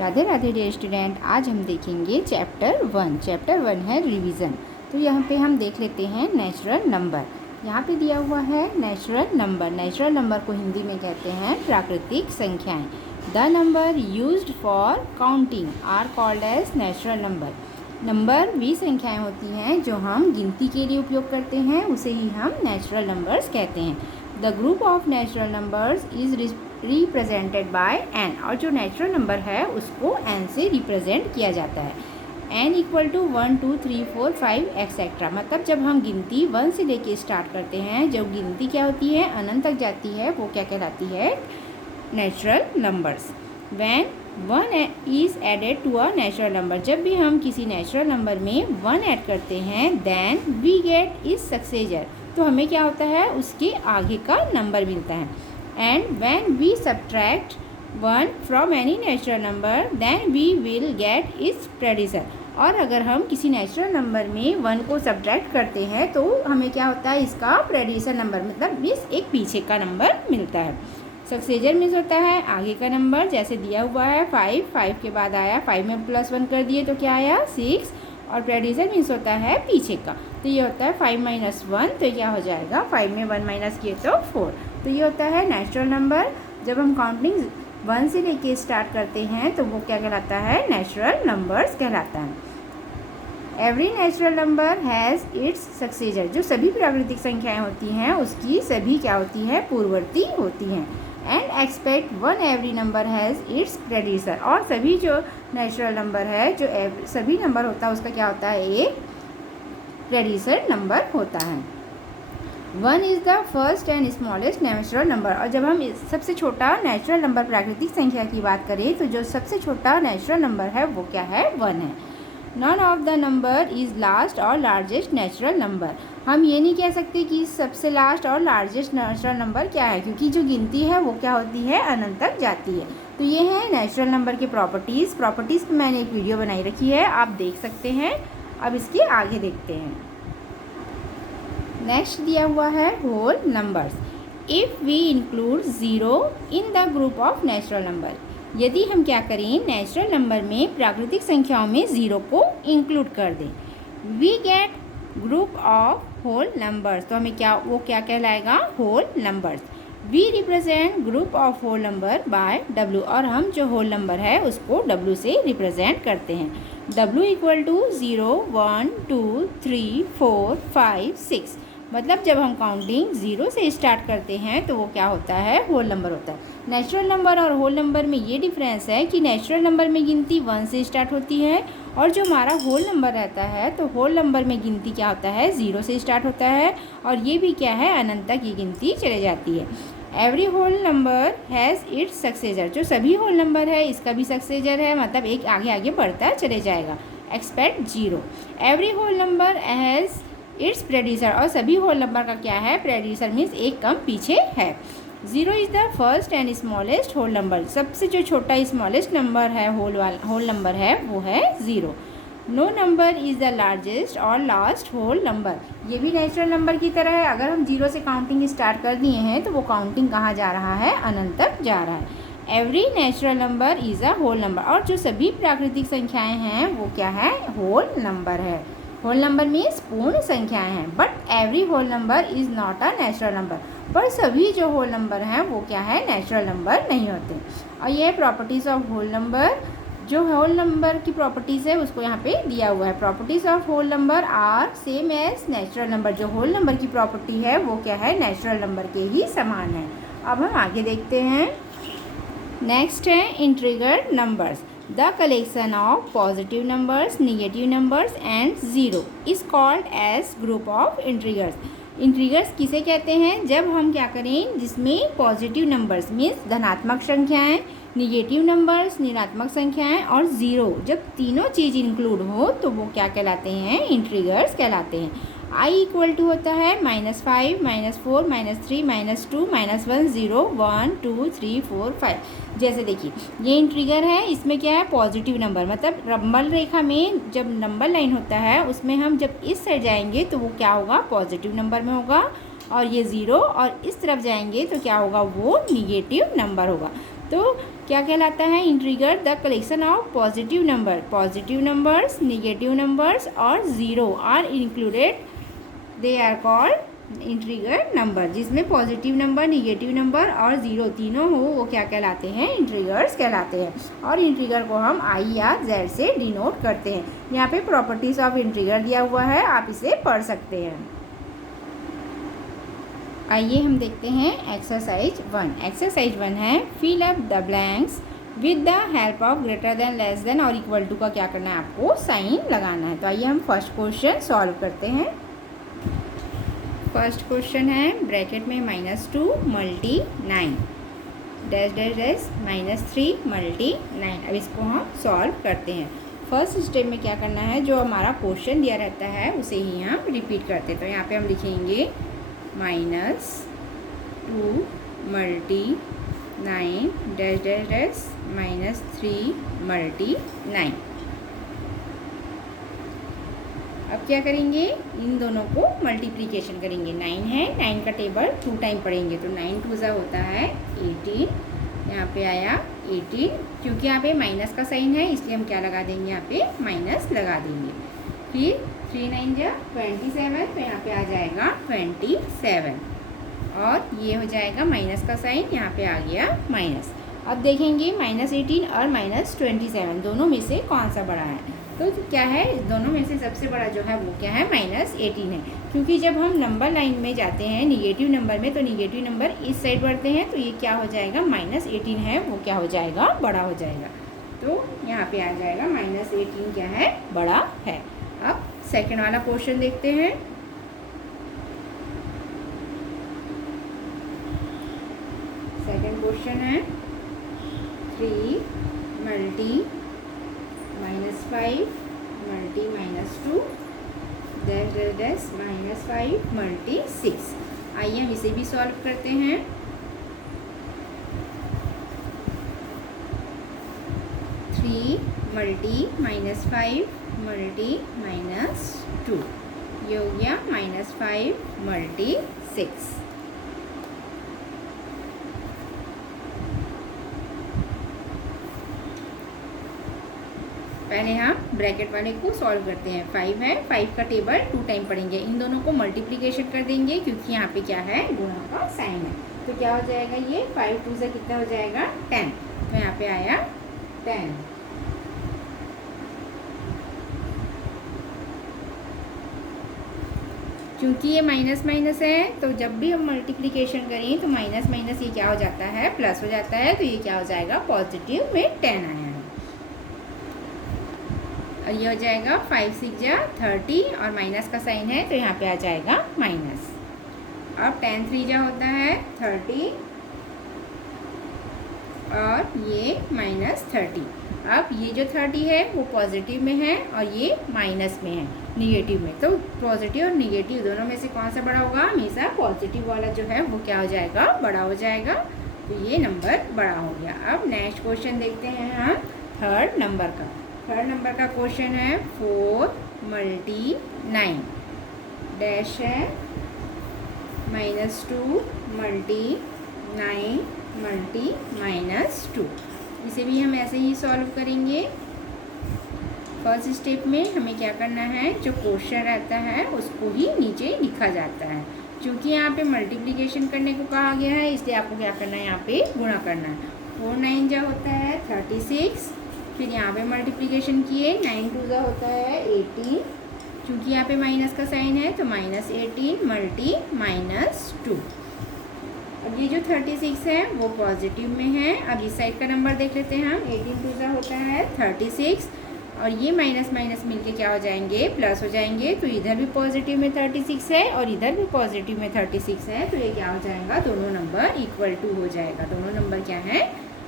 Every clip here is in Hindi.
राधे राधे डियर स्टूडेंट, आज हम देखेंगे चैप्टर 1। चैप्टर 1 है रिवीजन। तो यहाँ पे हम देख लेते हैं नेचुरल नंबर। यहाँ पे दिया हुआ है नेचुरल नंबर। नेचुरल नंबर को हिंदी में कहते हैं प्राकृतिक संख्याएं। The number used for counting are called as natural number. Number वी संख्याएं होती हैं जो हम गिनती के लिए उपयोग करते हैं, उसे ही हम नेचुरल नंबर्स कहते हैं। The group of natural numbers is represented by N, और जो नेचुरल नंबर है उसको एन से रिप्रेजेंट किया जाता है। N equal to 1 2 3 4 5 etcetera. मतलब जब हम गिनती 1 से लेके स्टार्ट करते हैं, जब गिनती क्या होती है अनंत तक जाती है, वो क्या कहलाती है? Natural numbers. When 1 is added to a natural number, जब भी हम किसी नेचुरल नंबर में 1 ऐड करते हैं, then we get is successor, तो हमें क्या होता है? उसके आगे का नंबर मिलता है। And when we subtract 1 from any natural number, then we will get its predecessor। और अगर हम किसी नेचुरल नंबर में 1 को सब्ट्रैक्ट करते हैं तो हमें क्या होता है? इसका प्रेडिसर नंबर, मतलब मीन्स एक पीछे का नंबर मिलता है। सक्सेसर मीन्स होता है आगे का नंबर। जैसे दिया हुआ है 5 के बाद आया 5 में +1 कर दिए तो क्या आया? 6। और प्रेडिसर मीन्स होता है पीछे का, तो ये होता है 5 - 1, तो क्या हो जाएगा? 5 में 1 माइनस किए तो 4। तो ये होता है नेचुरल नंबर। जब हम काउंटिंग 1 से लेके स्टार्ट करते हैं तो वो क्या कहलाता है? नेचुरल नंबर्स कहलाता है। Every natural number has its successor. जो सभी प्राकृतिक संख्याएं होती हैं उसकी सभी क्या होती है? पूर्ववर्ती होती हैं। And expect 1 every number has its predecessor. और सभी जो नेचुरल नंबर है, जो सभी नंबर होता है उसका क्या होता है? एक प्रेडिसर नंबर होता है। 1 is the first and smallest natural number. और जब हम सबसे छोटा नेचुरल नंबर प्राकृतिक संख्या की बात करें तो जो सबसे छोटा नेचुरल नंबर है वो क्या है? 1 है। None of the number is last और लार्जेस्ट नेचुरल नंबर। हम ये नहीं कह सकते कि सबसे लास्ट और लार्जेस्ट नेचुरल नंबर क्या है, क्योंकि जो गिनती है वो क्या होती है? अनंत तक जाती है। तो ये है नेचुरल नंबर के प्रॉपर्टीज़। प्रॉपर्टीज़ की मैंने एक वीडियो बनाई रखी है, आप देख सकते हैं। अब इसके आगे देखते हैं। नेक्स्ट दिया हुआ है whole numbers. If we include 0 in the group of natural number, यदि हम क्या करें? नेचुरल नंबर में प्राकृतिक संख्याओं में 0 को इंक्लूड कर दें, we get group of whole numbers, तो हमें क्या कहलाएगा? Whole numbers. We represent group of whole number by W, और हम जो होल नंबर है उसको W से रिप्रेजेंट करते हैं। W equal to 0 1 2 3 4 5 6। मतलब जब हम काउंटिंग 0 से स्टार्ट करते हैं तो वो क्या होता है? होल नंबर होता है। नेचुरल नंबर और होल नंबर में ये डिफरेंस है कि नेचुरल नंबर में गिनती 1 से स्टार्ट होती है, और जो हमारा होल नंबर रहता है तो होल नंबर में गिनती क्या होता है? 0 से स्टार्ट होता है, और ये भी क्या है? अनंत तक ये गिनती चले जाती है। Every whole number has its successor. जो सभी होल नंबर है इसका भी सक्सेसर है, मतलब एक आगे आगे बढ़ता चले जाएगा। Expect 0। Every whole number has its predecessor, और सभी होल नंबर का क्या है? प्रेडिसर मीन्स एक कम पीछे है। 0 is the first and smallest whole number. सबसे जो छोटा स्मॉलेस्ट नंबर है होल नंबर है वो है 0। No number is the largest और लास्ट होल नंबर। ये भी नेचुरल नंबर की तरह है। अगर हम 0 से काउंटिंग स्टार्ट कर दिए हैं तो वो काउंटिंग कहाँ जा रहा है? अनंत तक जा रहा है। Every natural number is a whole number. और जो सभी प्राकृतिक संख्याएं हैं वो क्या है? होल नंबर है। होल नंबर मीन्स पूर्ण संख्याएं हैं। But every whole number is not a natural number. पर सभी जो होल नंबर हैं वो क्या है? नेचुरल नंबर नहीं होते। और ये प्रॉपर्टीज़ ऑफ होल नंबर, जो होल नंबर की प्रॉपर्टीज़ है उसको यहाँ पे दिया हुआ है। Properties of whole number are same as natural number. जो होल नंबर की प्रॉपर्टी है वो क्या है? नेचुरल नंबर के ही समान है। अब हम आगे देखते हैं। नेक्स्ट है integer numbers. The collection of positive numbers, negative numbers and 0 is called as group of integers। Integers किसे कहते हैं? जब हम क्या करें? जिसमें पॉजिटिव नंबर्स मीन्स धनात्मक संख्याएं, निगेटिव नंबर्स ऋणात्मक संख्याएं और 0, जब तीनों चीज़ इंक्लूड हो तो वो क्या कहलाते हैं? इंटीजर्स कहलाते हैं। I इक्वल टू होता है -5 -4 -3 -2 -1 0 1 2 3 4 5। जैसे देखिए ये इंटीजर है, इसमें क्या है? पॉजिटिव नंबर, मतलब रंबल रेखा में जब नंबर लाइन होता है उसमें हम जब इस साइड जाएंगे तो वो क्या होगा? पॉजिटिव नंबर में होगा, और ये 0 और इस तरफ जाएंगे तो क्या होगा? वो निगेटिव नंबर होगा। तो क्या कहलाता है integer? The collection of positive number, positive numbers, negative numbers और zero are included, they are called integer number. जिसमें पॉजिटिव नंबर, नेगेटिव नंबर और ज़ीरो तीनों हो वो क्या कहलाते हैं? इंटीजर्स कहलाते हैं। और इंटीजर को हम आई या जेड से डिनोट करते हैं। यहाँ पे प्रॉपर्टीज़ ऑफ इंटीजर दिया हुआ है, आप इसे पढ़ सकते हैं। आइए हम देखते हैं एक्सरसाइज 1। एक्सरसाइज 1 है fill up the blanks with the help of greater than, less than और इक्वल टू का क्या करना है? आपको साइन लगाना है। तो आइए हम फर्स्ट क्वेश्चन सॉल्व करते हैं। फर्स्ट क्वेश्चन है ब्रैकेट में -2 multi 9 dash dash dash -3 multi 9। अब इसको हम सॉल्व करते हैं। फर्स्ट स्टेप में क्या करना है? जो हमारा क्वेश्चन दिया रहता है उसे ही हम रिपीट करते हैं। तो यहाँ पे हम लिखेंगे -2 multi 9 dash dash dash -3 multi 9। अब क्या करेंगे? इन दोनों को मल्टीप्लिकेशन करेंगे। 9 है, 9 का टेबल 2 टाइम पढ़ेंगे तो 9 2 होता है 18। यहाँ पे आया 18, क्योंकि यहाँ पे माइनस का साइन है इसलिए हम क्या लगा देंगे? यहाँ पे माइनस लगा देंगे। फिर 3 9 जा 27, तो यहाँ पे आ जाएगा 27 और ये हो जाएगा माइनस का साइन, यहाँ पे आ गया माइनस। अब देखेंगे -18 और -27 दोनों में से कौन सा बड़ा है? तो क्या है? दोनों में से सबसे बड़ा जो है वो क्या है? -18 है, क्योंकि जब हम नंबर लाइन में जाते हैं निगेटिव नंबर में तो निगेटिव नंबर इस साइड बढ़ते हैं, तो ये क्या हो जाएगा? -18 है वो क्या हो जाएगा? बड़ा हो जाएगा। तो यहाँ पे आ जाएगा -18 क्या है? बड़ा है। अब सेकंड वाला क्वेश्चन देखते हैं। सेकंड क्वेश्चन है 3 multi -5 multi -2 dash dash dash -5 multi 6। आइए हम इसे भी सॉल्व करते हैं। मल्टी -5 मल्टी -2, ये हो गया -5 मल्टी 6। पहले हम ब्रैकेट वाले को सॉल्व करते हैं। 5 है, 5 का टेबल 2 टाइम पढ़ेंगे। इन दोनों को मल्टीप्लिकेशन कर देंगे क्योंकि यहाँ पे क्या है? गुणा का साइन है। तो क्या हो जाएगा? ये 5 2 से कितना हो जाएगा? 10। तो यहाँ पे आया 10। क्योंकि ये माइनस माइनस है तो जब भी हम मल्टीप्लिकेशन करें तो माइनस माइनस ये क्या हो जाता है? प्लस हो जाता है। तो ये क्या हो जाएगा? पॉजिटिव में 10 आया है। और ये हो जाएगा 5 6 जा 30 और माइनस का साइन है तो यहाँ पे आ जाएगा माइनस। अब 10 3 जा होता है 30 और ये -30। अब ये जो 30 है वो पॉजिटिव में है और ये माइनस में है, निगेटिव में। तो पॉजिटिव और निगेटिव दोनों में से कौन सा बड़ा होगा? हमेशा पॉजिटिव वाला जो है वो क्या हो जाएगा? बड़ा हो जाएगा। तो ये नंबर बड़ा हो गया। अब नेक्स्ट क्वेश्चन देखते हैं हम थर्ड नंबर का। थर्ड नंबर का क्वेश्चन है 4 मल्टी 9 डैश है -2 मल्टी 9 मल्टी -2। इसे भी हम ऐसे ही सॉल्व करेंगे। फर्स्ट स्टेप में हमें क्या करना है? जो क्वेश्चन रहता है उसको ही नीचे लिखा जाता है। क्योंकि यहाँ पे मल्टीप्लिकेशन करने को कहा गया है इसलिए आपको क्या करना है? यहाँ पे गुणा करना है। 4 9 जा होता है 36, फिर यहाँ पे मल्टीप्लिकेशन किए 9 2 जा होता है 18। क्योंकि यहाँ पे माइनस का साइन है तो -18 मल्टी -2। अब ये जो 36 है वो पॉजिटिव में है। अब इस साइड का नंबर देख लेते हैं हम। 18 2 जा होता है 36 और ये माइनस माइनस मिलके क्या हो जाएंगे? प्लस हो जाएंगे। तो इधर भी पॉजिटिव में 36 है और इधर भी पॉजिटिव में 36 है। तो ये क्या हो जाएगा? दोनों नंबर इक्वल टू हो जाएगा। दोनों नंबर क्या है?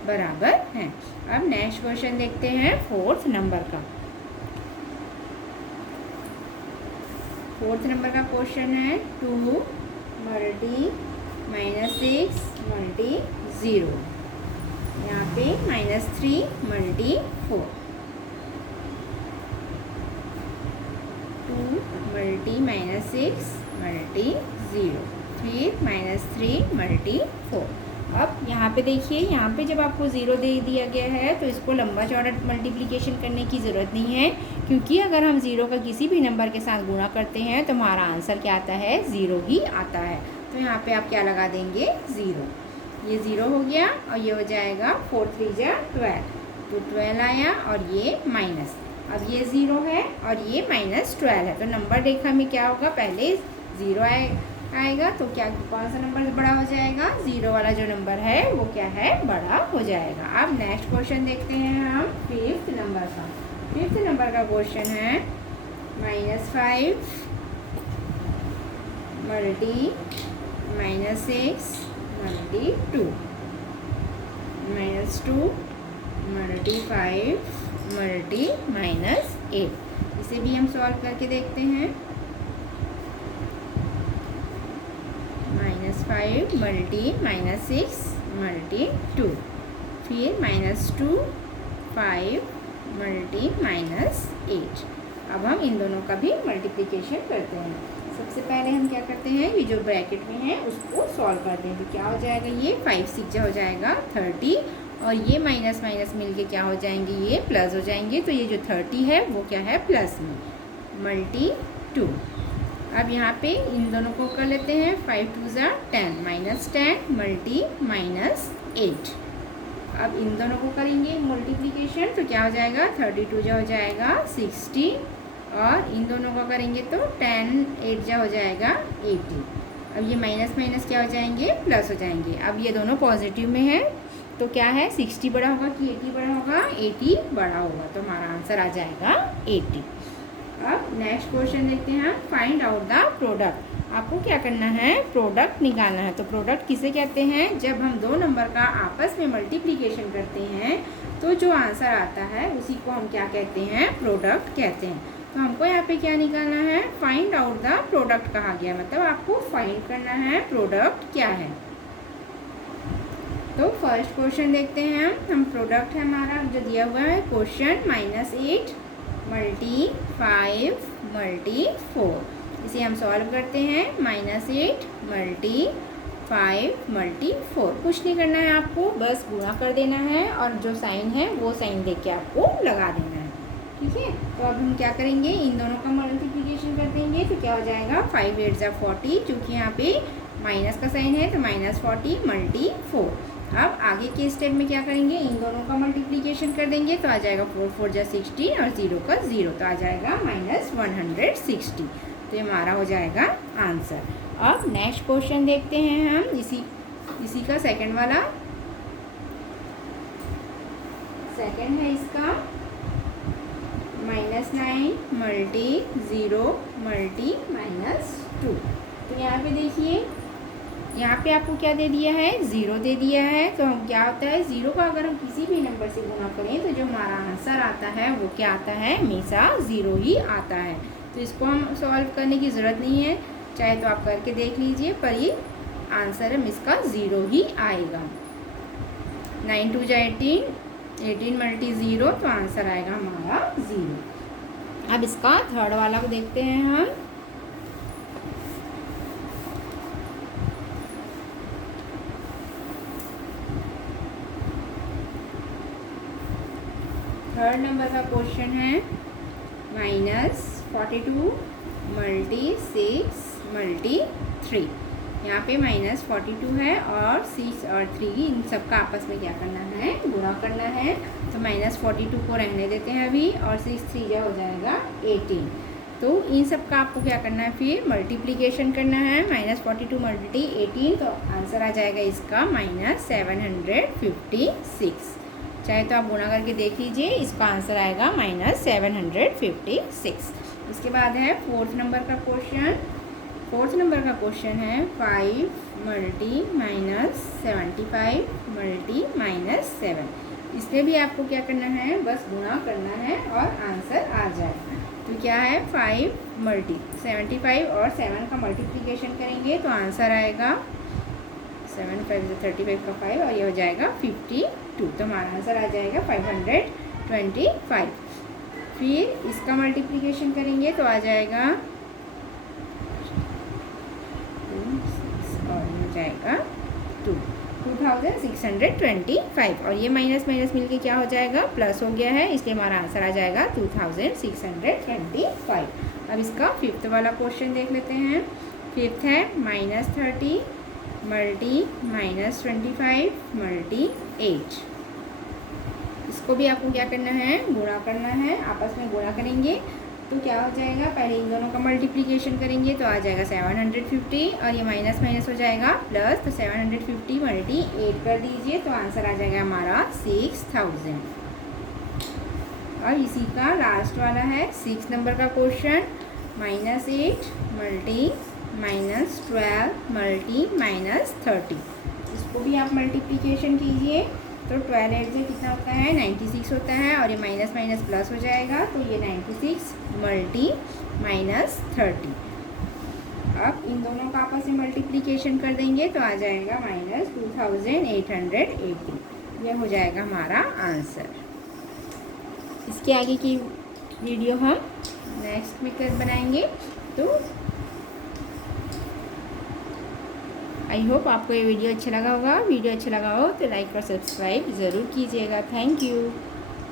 बराबर हैं। अब नेक्स्ट क्वेश्चन देखते हैं फोर्थ नंबर का। फोर्थ नंबर का क्वेश्चन है 2 मल्टी -6 मल्टी 0। यहाँ पे -3 मल्टी 4। 2 मल्टी -6 मल्टी 0, फिर -3 मल्टी 4। अब यहाँ पे देखिए, यहाँ पे जब आपको 0 दे दिया गया है तो इसको लंबा चौड़ा मल्टीप्लिकेशन करने की ज़रूरत नहीं है, क्योंकि अगर हम 0 का किसी भी नंबर के साथ गुणा करते हैं तो हमारा आंसर क्या आता है, 0 ही आता है। तो यहाँ पे आप क्या लगा देंगे, 0। ये 0 हो गया और ये हो जाएगा 4 3 जा 12, तो 12 आया और ये माइनस। अब ये 0 है और ये -12 है, तो नंबर रेखा में क्या होगा, पहले 0 आएगा तो क्या, कौन सा नंबर बड़ा हो जाएगा, 0 वाला जो नंबर है वो क्या है, बड़ा हो जाएगा। अब नेक्स्ट क्वेश्चन देखते हैं हम 5th नंबर का। 5th नंबर का क्वेश्चन है -5 मल्टी -6 मल्टी 2 -2 मल्टी 5 मल्टी -8। इसे भी हम सॉल्व करके देखते हैं। -5 मल्टी -6 मल्टी 2, फिर -2 5 मल्टी -8। अब हम इन दोनों का भी मल्टीप्लिकेशन करते हैं। सबसे पहले हम क्या करते हैं, ये जो ब्रैकेट में है उसको सॉल्व करते हैं। तो क्या हो जाएगा, ये 5 6 हो जाएगा 30, और ये माइनस माइनस मिलके क्या हो जाएंगे, ये प्लस हो जाएंगे। तो ये जो 30 है वो क्या है, प्लस में, मल्टी 2। अब यहाँ पे इन दोनों को कर लेते हैं, 5 2 ज़ा 10 -10 मल्टी -8। अब इन दोनों को करेंगे मल्टीप्लिकेशन, तो क्या हो जाएगा, 32 जो हो जाएगा 60, और इन दोनों का करेंगे तो 10 8 जो हो जाएगा 80। अब ये माइनस माइनस क्या हो जाएंगे, प्लस हो जाएंगे। अब ये दोनों पॉजिटिव में है तो क्या है, 60 बड़ा होगा कि 80 बड़ा होगा, 80 बड़ा होगा, तो हमारा आंसर आ जाएगा 80। अब नेक्स्ट क्वेश्चन देखते हैं, फाइंड आउट द प्रोडक्ट। आपको क्या करना है, प्रोडक्ट निकालना है। तो प्रोडक्ट किसे कहते हैं, जब हम दो नंबर का आपस में मल्टीप्लिकेशन करते हैं तो जो आंसर आता है उसी को हम क्या कहते हैं, प्रोडक्ट कहते हैं। तो हमको यहाँ पे क्या निकालना है, फाइंड आउट द प्रोडक्ट कहा गया, मतलब आपको फाइंड करना है प्रोडक्ट क्या है। तो फर्स्ट क्वेश्चन देखते हैं हम प्रोडक्ट है हमारा जो दिया हुआ है क्वेश्चन, -8 मल्टी 5 मल्टी 4। इसे हम सॉल्व करते हैं, -8 मल्टी 5 मल्टी 4। कुछ नहीं करना है आपको, बस गुणा कर देना है और जो साइन है वो साइन देके आपको लगा देना है, ठीक है। तो अब हम क्या करेंगे, इन दोनों का मल्टीप्लिकेशन कर देंगे, तो क्या हो जाएगा, 5 8 ज़ा 40, क्योंकि यहाँ पे माइनस का साइन है तो -40 मल्टी 4। अब आगे के स्टेप में क्या करेंगे, इन दोनों का मल्टीप्लिकेशन कर देंगे, तो आ जाएगा 4 4 जा 60 और 0 का 0, तो आ जाएगा -160। तो ये हमारा हो जाएगा आंसर। अब नेक्स्ट क्वेश्चन देखते हैं हम, इसी का सेकंड वाला, सेकंड है इसका -9 मल्टी 0 मल्टी -2। तो यहाँ पे देखिए, यहाँ पे आपको क्या दे दिया है, 0 दे दिया है। तो हम क्या होता है, 0 का अगर हम किसी भी नंबर से गुणा करें तो जो हमारा आंसर आता है वो क्या आता है, हमेशा 0 ही आता है। तो इसको हम सॉल्व करने की ज़रूरत नहीं है, चाहे तो आप करके देख लीजिए, पर ये आंसर हम इसका 0 ही आएगा। 9 2 जा 18, 18 मल्टी 0, तो आंसर आएगा हमारा 0। अब इसका थर्ड वाला को देखते हैं हम, थर्ड नंबर का क्वेश्चन है -42 मल्टी 6 मल्टी 3। यहाँ पे -42 है और 6 और 3 इन सब का आपस में क्या करना है, गुणा करना है। तो -42 को रहने देते हैं अभी, और 6 3 जा हो जाएगा 18। तो इन सब का आपको क्या करना है, फिर मल्टीप्लिकेशन करना है, -42 मल्टी 18, तो आंसर आ जाएगा इसका -756। चाहे तो आप गुणा करके देख लीजिए, इसका आंसर आएगा -756। इसके बाद है फोर्थ नंबर का क्वेश्चन। फोर्थ नंबर का क्वेश्चन है 5 मल्टी -75 मल्टी -7। इसमें भी आपको क्या करना है, बस गुणा करना है और आंसर आ जाएगा। तो क्या है, 5 मल्टी 75 और 7 का मल्टीप्लिकेशन करेंगे तो आंसर आएगा 7 5 35 का 5, और ये हो जाएगा 52। तो हमारा आंसर आ जाएगा 525। फिर इसका मल्टीप्लिकेशन करेंगे तो आ जाएगा, और हो जाएगा 2 2625 और ये माइनस माइनस मिलके क्या हो जाएगा, प्लस हो गया है, इसलिए हमारा आंसर आ जाएगा 2625। अब इसका फिफ्थ वाला क्वेश्चन देख लेते हैं। फिफ्थ है -30 मल्टी -25 मल्टी 8। इसको भी आपको क्या करना है, गुणा करना है, आपस में गुणा करेंगे तो क्या हो जाएगा, पहले इन दोनों का मल्टीप्लिकेशन करेंगे तो आ जाएगा 750 और ये माइनस माइनस हो जाएगा प्लस, तो 750 मल्टी 8 कर दीजिए तो आंसर आ जाएगा हमारा 6000। और इसी का लास्ट वाला है 6 नंबर का क्वेश्चन, -8 मल्टी -12 मल्टी -30। इसको भी आप मल्टीप्लिकेशन कीजिए तो 12 8 से कितना होता है, 96 होता है और ये माइनस माइनस प्लस हो जाएगा तो ये 96 मल्टी -30। अब इन दोनों का आपस में मल्टीप्लिकेशन कर देंगे तो आ जाएगा -2880। यह हो जाएगा हमारा आंसर। इसके आगे की वीडियो हम नेक्स्ट में बनाएंगे। तो आई होप आपको ये वीडियो अच्छा लगा होगा। वीडियो अच्छा लगा हो तो लाइक और सब्सक्राइब ज़रूर कीजिएगा। Thank you.